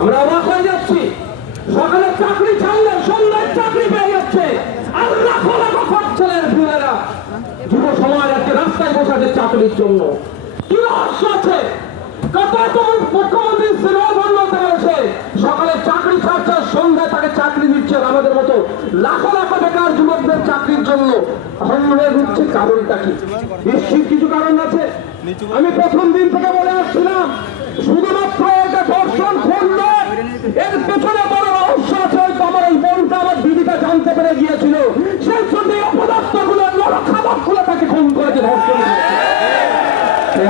আমরা অবাক হয়ে যাচ্ছি, সকালে চাকরি ছাড়লে সন্ধ্যায় চাকরি পেয়ে যাচ্ছে। আর লাখো লাখো ছেলের ছেলেরা যুব সমাজ আজকে রাস্তায় বসাচ্ছে চাকরির জন্য। কি রহস্য আছে? কত মুখ্যমন্ত্রী সিনেমা বন্ধ করেছে, সকালে চাকরি ছাড়ছে, সন্ধ্যায় তাকে চাকরি দিচ্ছে। আমাদের মতো লাখো লাখো বেকার যুবকদের চাকরির জন্য হন্য হয়ে ঘুরছে। কারণটা কি? নিশ্চিত কিছু কারণ আছে। আমি প্রথম দিন থেকে বলে আসছিলাম, শুধুমাত্র এটা দর্শন খন্ড, এর পেছনে বড় রহস্য আছে। আমার এই বোনটা, আমার দিদিটা জানতে পেরে গিয়েছিল, সেই জন্য অপদার্থ গুলো খাবার খুলে তাকে খুন করেছে, ধর্ষণ।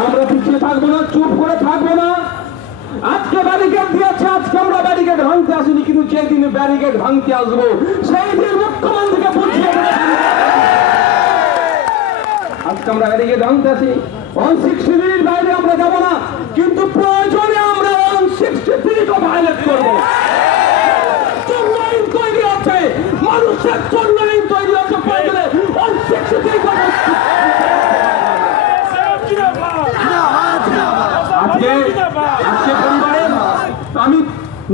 আমরা পিছিয়ে থাকবো না, চুপ করে থাকবো না। আজকে ব্যারিকেড দিয়েছে, আজকে আমরা ব্যারিকেড ভাঙতে আসিনি, কিন্তু যেদিন ব্যারিকেড ভাঙতে আসবো সেই দিন মুখ্যমন্ত্রীকে বুঝিয়ে দেবো। আজকে আমরা ব্যারিকেড ভাঙতে আসি, 163 বাইরে আমরা যাবো না, কিন্তু প্রয়োজনে আমরা 163 ভায়োলেট করবো। তৈরি আছে মানুষের জন্য, তৈরি আছে প্রয়োজনে 163 আজকে পরিবারে আমি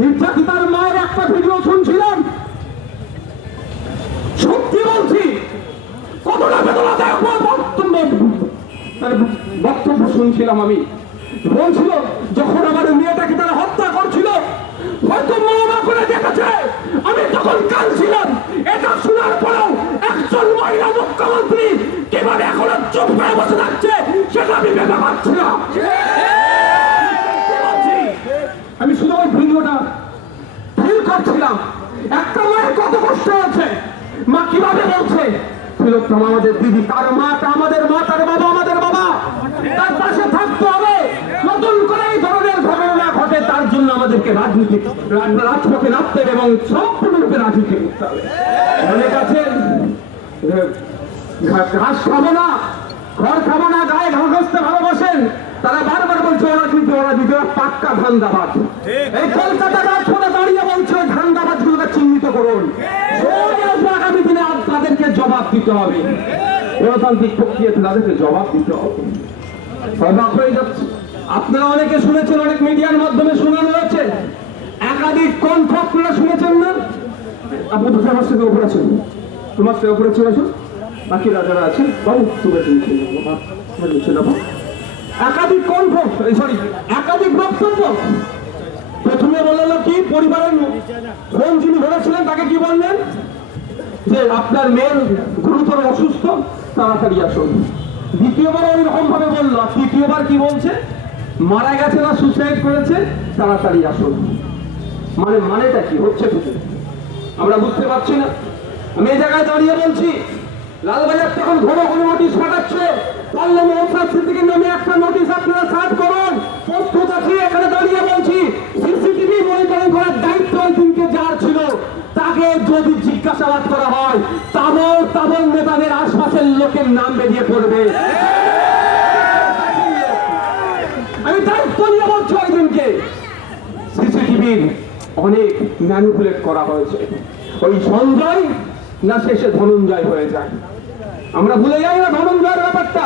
নির্যাতিতার মায়ের একটা ভিডিও শুনছিলাম। সত্যি বলছি, কতটা বেদনাদায়ক বক্তব্য শুনছিলাম। আমি বলছিল, যখন আমার মেয়েটাকে তারা হত্যা করছিল, হয়তো মা করে দেখেছে, আমি তখন কাঁদছিলাম। এটা শোনার পরেও একজন মহিলা মুখ্যমন্ত্রী কিভাবে এখনো চুপ করে বসে থাকছে, সেটা আমি ভেবে পাচ্ছি না। আমি শুধু ওই ভিডিওটা ফিল করছিলাম, একটা মায়ের কত কষ্ট আছে। মা কিভাবে বলছে, তিলোত্তম আমাদের দিদি, তার মাটা আমাদের মা, তার বাবা আমাদের বাবা, তার পাশে থাকতে হবে। নতুন করে এই ধরনের ঘটনা ঘটে, তার জন্য আমাদেরকে রাজপথে নামতে হবে এবং সম্পূর্ণরূপে রাজনীতি করতে হবে। অনেক আছে ঘাস খাবো না, ঘর খাবো না, গায়ে ঘাস ঘষতে ভালোবাসেন, তারা বারবার বলছে অরাজনীতি, অরাজনীতি, পাক্কা ধান্দাবাজ। এই কলকাতা রাজপথে দাঁড়িয়ে বলছে ধান্দাবাজ গুলোকে চিহ্নিত করুন, আগামী দিনে তাদেরকে জবাব দিতে হবে। গণতান্ত্রিক প্রক্রিয়াতে তাদেরকে জবাব দিতে হবে। অবাক হয়ে যাচ্ছে, আপনারা অনেকে শুনেছেন, অনেক মিডিয়ার মাধ্যমে শোনানো হয়েছে, একাধিক কণ্ঠ আপনারা শুনেছেন না? আপনি তো আমার সাথে উপরে আছেন, তোমার সাথে উপরে চলে আসুন, বাকি রাজারা আছেন, বাবু তুমি একাধিক কণ্ঠ, সরি একাধিক বক্তব্য। প্রথমে বললেন কি, পরিবারের ফোন যিনি ধরেছিলেন তাকে কি বললেন, যে আপনার মেয়ের গুরুতর অসুস্থ, তাড়াতাড়ি আসুন। দ্বিতীয়বার ওই রকম ভাবে বললো, আর তৃতীয়বার কি বলছে, মারা গেছে না সুসাইড করেছে, তাড়াতাড়ি আসুন। মানেটা কি হচ্ছে আমরা বুঝতে পারছি না। আমি এই জায়গায় দাঁড়িয়ে বলছি, লালবাজার তখন ঘন ঘন নোটিশ পাঠাচ্ছে, পারলে সিদ্দিকীর নামে একটা নোটিশ আপনারা সার্ভ করুন, প্রস্তুত আছি। এখানে দাঁড়িয়ে বলছি, সিসিটিভি মনিটরিং করার দায়িত্ব ওই দিনকে যার ছিল, তাকে যদি জিজ্ঞাসাবাদ করা হয়, তাবল নেতাদের আশপাশের লোকের নাম বেরিয়ে পড়বে। আমি দায়িত্ব নিয়ে বলছি, ওই দিনকে সিসিটিভির অনেক ম্যানিপুলেট করা হয়েছে। ওই সঞ্জয় না শেষে ধনঞ্জয় হয়ে যায়। আমরা ভুলে যাই না ধনঞ্জয়ের ব্যাপারটা,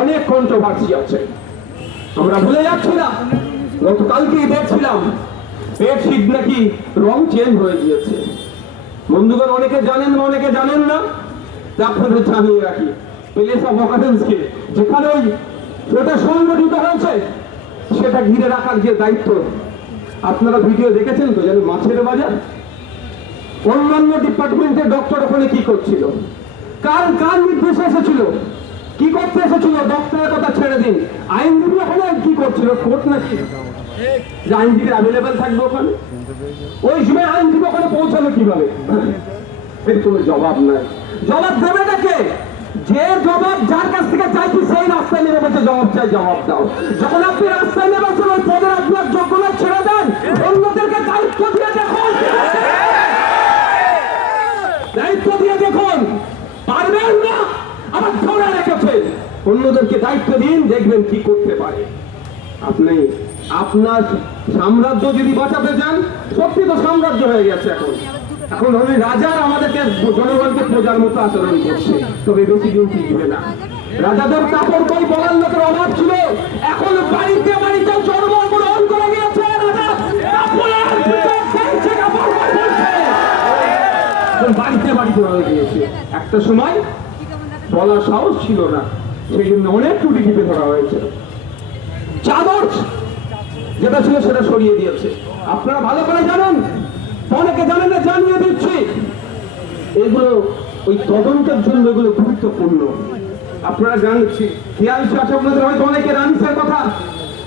অনেক কন্ট্রোভার্সি আছে, আমরা ভুলে যাচ্ছি না। গতকালকেই দেখছিলাম বেডশিট নাকি রং চেঞ্জ হয়ে গিয়েছে। বন্ধুগণ, অনেকে জানেন না, অনেকে জানেন না, আপনাদের জানিয়ে রাখি, প্লেস অফ অকারেন্সকে যেখানে ওই ওটা সংগঠিত হয়েছে, সেটা ঘিরে রাখার যে দায়িত্ব, আপনারা ভিডিও দেখেছেন তো, জানেন মাছের বাজার, অন্যান্য ডিপার্টমেন্টের ডক্টর ওখানে কি করছিল, কার নির্দেশে এসেছিল, কি করতে এসেছিল, ডক্টরের কথা ছেড়ে দিন, আইনজীবী ওখানে কি করছিল, কোর্ট নাকি যে আইনজীবী অ্যাভেলেবেল থাকবে ওখানে, ওই সময় আইনজীবী ওখানে পৌঁছালো কিভাবে, এর কোনো জবাব নাই। জবাব দেবে নাকি? যে জবাব যার কাছ থেকে চাইছি সেই রাস্তায় নেমে বলছে জবাব চাই, জবাব দাও। যখন আপনি রাস্তায় নেমেছেন, ওই পদের আপনার যোগ্যতা ছেড়ে দেন, অন্যদেরকে দায়িত্ব দিয়ে দেখুন, দায়িত্ব দিয়ে দেখুন, পারবেন না আবার ধরে রেখেছে, অন্যদেরকে দায়িত্ব দিন, দেখবেন কি করতে পারে। আপনি আপনার সাম্রাজ্য যদি বাঁচাতে চান, সত্যি তো সাম্রাজ্য হয়ে গেছে এখন, এখন ধরুন রাজার আমাদেরকে জনগণকে প্রজার মতো আচরণ করছে, তবে বেশি দিন টিকবে না। রাজাদের কাপড় বই বলার লোকের অভাব ছিল, বাড়িতে বাড়িতে হয়ে গিয়েছে। একটা সময় বলার সাহস ছিল না, সেই জন্য অনেক টুটি টিপে ধরা হয়েছে। চাদর যেটা ছিল সেটা সরিয়ে দিয়েছে। আপনারা ভালো করে জানেন, অনেকে জানেন না, জানিয়ে দিচ্ছি, এগুলো ওই তদন্তের জন্য এগুলো গুরুত্বপূর্ণ। আপনারা জানছি খেয়াল আছে আপনাদের হয়তো অনেকের আনিসের কথা,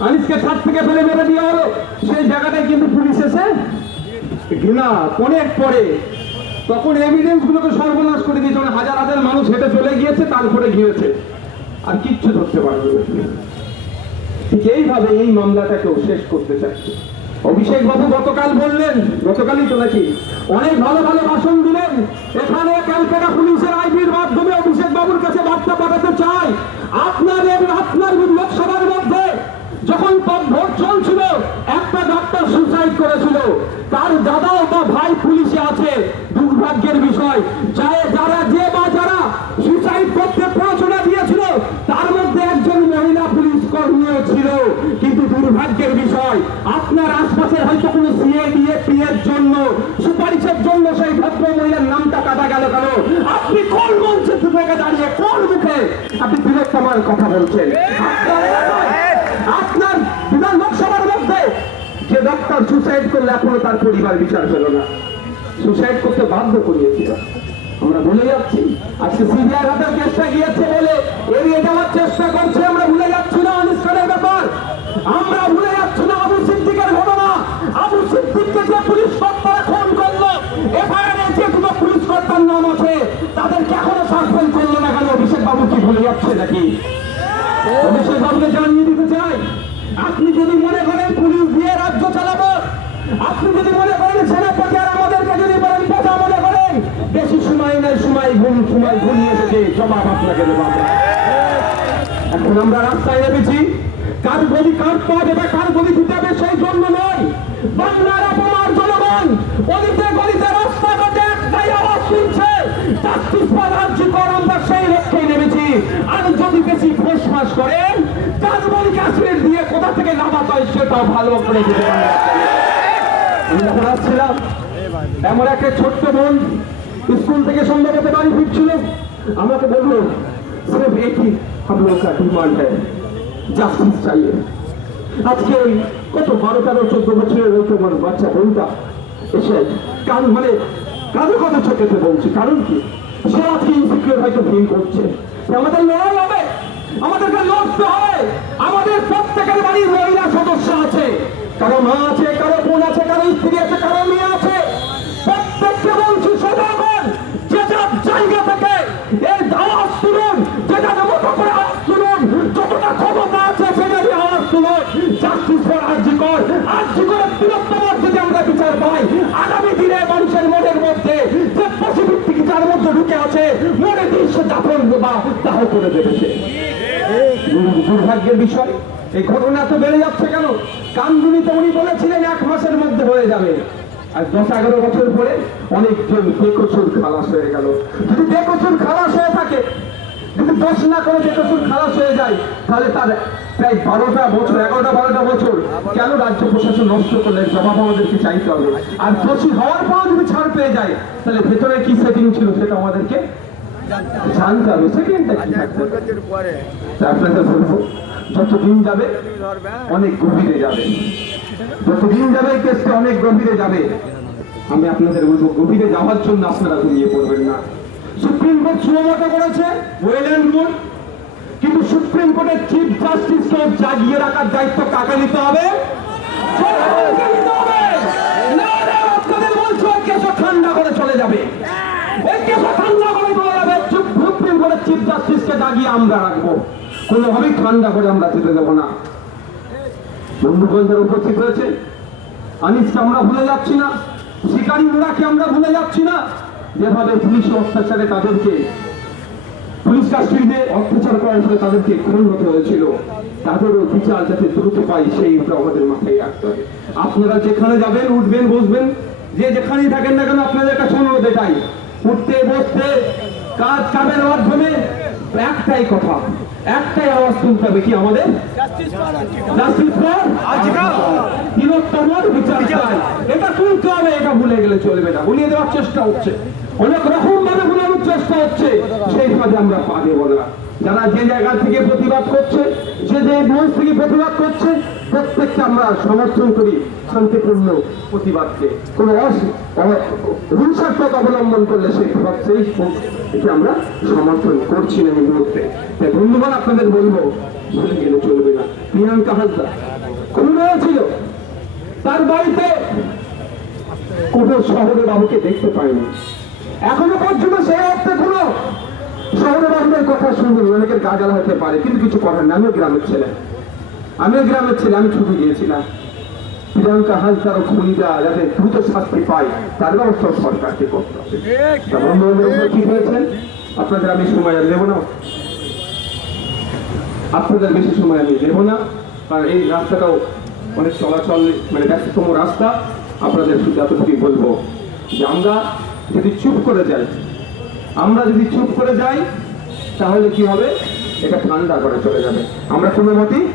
আনিসকে ছাদ থেকে ফেলে মেরে দেওয়া হলো, সেই জায়গাটায় কিন্তু পুলিশ এসে ঘৃণা অনেক পরে তখন এভিডেন্স গুলোকে সর্বনাশ করে দিয়েছে। হাজার হাজার মানুষ হেঁটে চলে গিয়েছে, তারপরে গিয়েছে আর কিচ্ছু ধরতে পারবে না। ঠিক এইভাবে এই মামলাটাকেও শেষ করতে চাইছে। অভিষেক বাবু গতকাল বললেন, গতকালই তো নাকি, অনেক ভালো ভালো ভাষণ দিলেন। এখানে ক্যালকাটা পুলিশের আইবির মাধ্যমে অভিষেক বাবুর কাছে বার্তা পাঠাতে চাই, আপনার লোকসভার মধ্যে যখন ভোট চলছিল একটা ডক্টর সুসাইড করেছিল, তার দাদাও বা ভাই পুলিশে আছে। দুর্ভাগ্যের বিষয়, যারা সুসাইড করতে প্ররোচনা দিয়েছিল তার মধ্যে একজন মহিলা পুলিশ কর্মীও ছিল। কিন্তু দুর্ভাগ্যের বিষয়, আপনার আশপাশে হয়তো কোনো সিএডিএপি এর জন্য সুপারিশের জন্য সেই ভদ্র মহিলার নামটা কাটা গেল কেন? আপনি কোন মঞ্চে থেকে দাঁড়িয়ে কোন মুখে আপনি বৃহত্তমার কথা বলছেন? আপনার বিধান লোকসভার মধ্যে যে ডক্টর সুসাইড করলে এখনো তার পরিবার বিচার পেল না, সুসাইড করতে বাধ্য করিয়েছিল। আমরা ভুলে যাচ্ছি আজকে সিবিআই হাতের কেসটা গিয়েছে বলে এড়িয়ে যাওয়ার চেষ্টা করছে। আমরা ভুলে যাচ্ছি না আনিস খানের ব্যাপার, আমরা ভুলে যাচ্ছি না আবু সিদ্দিকের ঘটনা। আবু সিদ্দিককে যে পুলিশ কর্তারা খুন করলো, এফআইআর যে দুটো পুলিশ কর্তার নাম আছে, তাদেরকে এখনো সাসপেন্ড করলো না কেন? অভিষেক বাবু কি ভুলে যাচ্ছে নাকি? অভিষেক বাবুকে জানিয়ে দিতে চাই, আপনি যদি মনে করেন পুলিশ দিয়ে রাজ্য চালাবো, আপনি যদি মনে করেন সেনাপতি আর আমাদেরকে যদি বলেন কথা মনে করেন, বেশি সময় নাই, সময় ঘুমিয়ে এসেছে, জবাব আপনাকে দেবো। এখন আমরা রাস্তায় নেমেছি, কার গলি কার পা দেবে, কার গলি দিতে হবে সেই জন্য নয়। বাংলার অপমান জনগণ গলিতে গলিতে রাস্তাঘাটে একটাই আওয়াজ শুনছে, জাস্টিস ফর আরজি কর। আমরা সেই লক্ষ্যে নেমেছি। আর যদি বেশি ফোঁস করেন, কাজমনি কাশ্মীর দিয়ে কোথা থেকে নামাতে হয় সেটাও ভালো করে দিতে পারে। আমি যখন আসছিলাম, এমন একটা ছোট্ট বোন স্কুল থেকে সম্ভবত বাড়ি ফিরছিল, আমাকে বললো সির্ফ একই हम लोग का डिमांड है, জাস্টিস চাইয়ে। আজকে ওই কত 12-13-14 বছরের ওই তোমার বাচ্চা বোনটা এসে কারো কথা চোখেতে বলছে, কারণ কি সে আজকে ইনসিকিউর হয়তো ফিল করছে। আমাদের লড়াই হবে, আমাদেরকে লড়তে হবে। আমাদের প্রত্যেকের বাড়ির মহিলা সদস্য আছে, কারো মা আছে, কারো বোন আছে, কারো স্ত্রী আছে, কারো মেয়ে আছে। প্রত্যেককে বলছি সজাগ, যে যার জায়গা থেকে এই আওয়াজ তুলুন, যে যার মতো করে আওয়াজ তুলুন, যতটা ক্ষমতা আছে সেটা দিয়ে আওয়াজ তুলুন। জাস্টিস ফর আরজি কর। আরজি করের বৃহত্তমার যদি আমরা বিচার পাই, আগামী দিনে মানুষের মনের মধ্যে যে পশুভিত্তিক যার মধ্যে ঢুকে আছে, মনে দিয়ে সে দাফন বা দাহ করে দেবে সে। দুর্ভাগ্যের বিষয়, এই ঘটনা তো বেড়ে যাচ্ছে কেন? কামদুনিতে উনি বলেছিলেন 1 মাসের মধ্যে হয়ে যাবে, আর 10-11 বছর পরে অনেকজন বেকসুর খালাস হয়ে গেল। যদি বেকসুর খালাস হয়ে থাকে, যদি দোষ না করে বেকসুর খালাস হয়ে যায়, তাহলে তার প্রায় 11-12 বছর কেন রাজ্য প্রশাসন নষ্ট করলে জবাব আমাদেরকে চাইতে হবে। আর দোষী হওয়ার পর যদি ছাড় পেয়ে যায়, তাহলে ভেতরে কি সেটিং ছিল সেটা আমাদেরকে জানতে হবে। সেকেন্ডটা কি থাকবে আপনাদের বলবো, যতদিন যাবে অনেক গভীরে যাবে, যতদিন যাবে এই কেসটা অনেক গভীরে যাবে। আমি আপনাদের বলবো, গভীরে যাওয়ার জন্য আপনারা ঘুমিয়ে পড়বেন না। সুপ্রিম কোর্ট সুমতো করেছে, ওয়েল এন্ড গুড, কিন্তু সুপ্রিম কোর্টের চিফ জাস্টিসকে জাগিয়ে রাখার দায়িত্ব কাকে নিতে হবে? আপনাদের বলছো ওই কেসও ঠান্ডা করে চলে যাবে, ওই কেসও ঠান্ডা করে চলে যাবে। সুপ্রিম কোর্টের চিফ জাস্টিসকে জাগিয়ে আমরা রাখবো, কোনোভাবেই ঠান্ডা করে আমরা যেতে দেবো না। বন্ধুগণ যারা উপস্থিত হয়েছে, আনিসকে আমরা ভুলে যাচ্ছি না, শিকারী মুরাকে আমরা ভুলে যাচ্ছি না। যেভাবে পুলিশ অত্যাচারে তাদেরকে পুলিশ কাস্টডিতে অত্যাচার করার ফলে তাদেরকে খুন হতে হয়েছিল, তাদেরও বিচার যাতে দ্রুত পাই সেই আমাদের মাথায় রাখতে হবে। আপনারা যেখানে যাবেন, উঠবেন, বসবেন, যে যেখানেই থাকেন না কেন, আপনাদের কাছে অনুরোধ এটাই, উঠতে বসতে কাজ কামের মাধ্যমে একটাই কথা, একটাই আওয়াজ তুলতে হবে, কি আমাদের জাস্টিস ফর তিলোত্তমার বিচার চাই। এটা তুলতে হবে, এটা ভুলে গেলে চলবে না। ভুলিয়ে দেওয়ার চেষ্টা হচ্ছে, অনেক রকম ভাবে ভুলানোর চেষ্টা হচ্ছে, সেই কাজে আমরা পা দেব না। যারা যে জায়গা থেকে প্রতিবাদ করছে, যে মঞ্চ থেকে প্রতিবাদ করছে, প্রত্যেককে আমরা সমর্থন করি শান্তিপূর্ণ প্রতিবাদকে। কোনো হিংসাত্মক অবলম্বন করলে সেই আমরা সমর্থন করছি না এই মুহূর্তে। তাই বন্ধুগণ, আপনাদের বলবো, ভুলে গেলে চলবে না। প্রিয়াঙ্কা হাসদা খুন হয়েছিল, তার বাড়িতে কোনো শহরে বাবুকে দেখতে পায়নি, এখনো পর্যন্ত সেই অর্থে কোনো শহরে বাবুদের কথা শুনবেন, অনেকের গা জ্বালা হতে পারে, কিন্তু কিছু করার না। আমিও গ্রামের ছেলে, আমি ছুটে গিয়েছিলাম। প্রিয়াঙ্কা হাসদার ও খুনিরা যাতে দ্রুত শাস্তি পায়, তার ব্যবস্থা সরকারকে করতে হবে। কি হয়েছেন আপনাদের আমি সময় আর দেবো না, আপনাদের বেশি সময় আমি দেবো না, কারণ এই রাস্তাটাও অনেক চলাচল, মানে ব্যস্ততম রাস্তা। আপনাদের শুধু এতটুকুই বলবো যে আমরা যদি চুপ করে যাই, তাহলে কি হবে, এটা ঠান্ডা করে চলে যাবে। আমরা কোনো মতেই